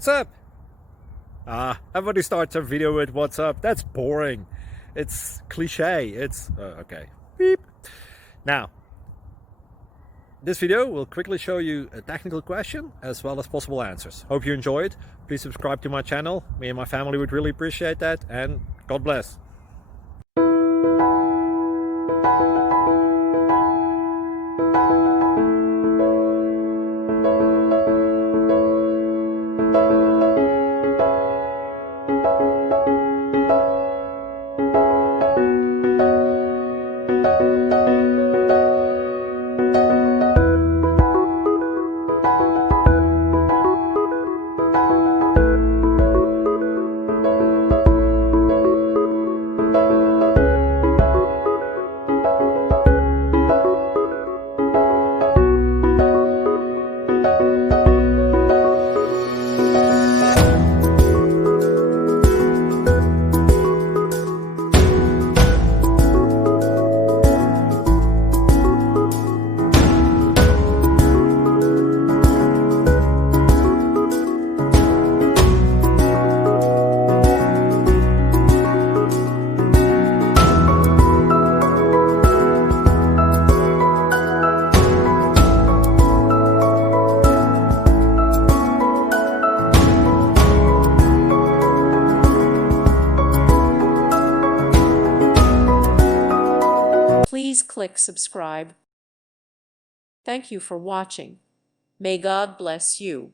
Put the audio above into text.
what's up? Everybody starts a video with what's up. That's boring. It's cliche. It's okay. Beep. Now, this video will quickly show you a technical question as well as possible answers. Hope you enjoy it. Please subscribe to my channel. Me and my family would really appreciate that, and God bless. Please click subscribe. Thank you for watching. May God bless you.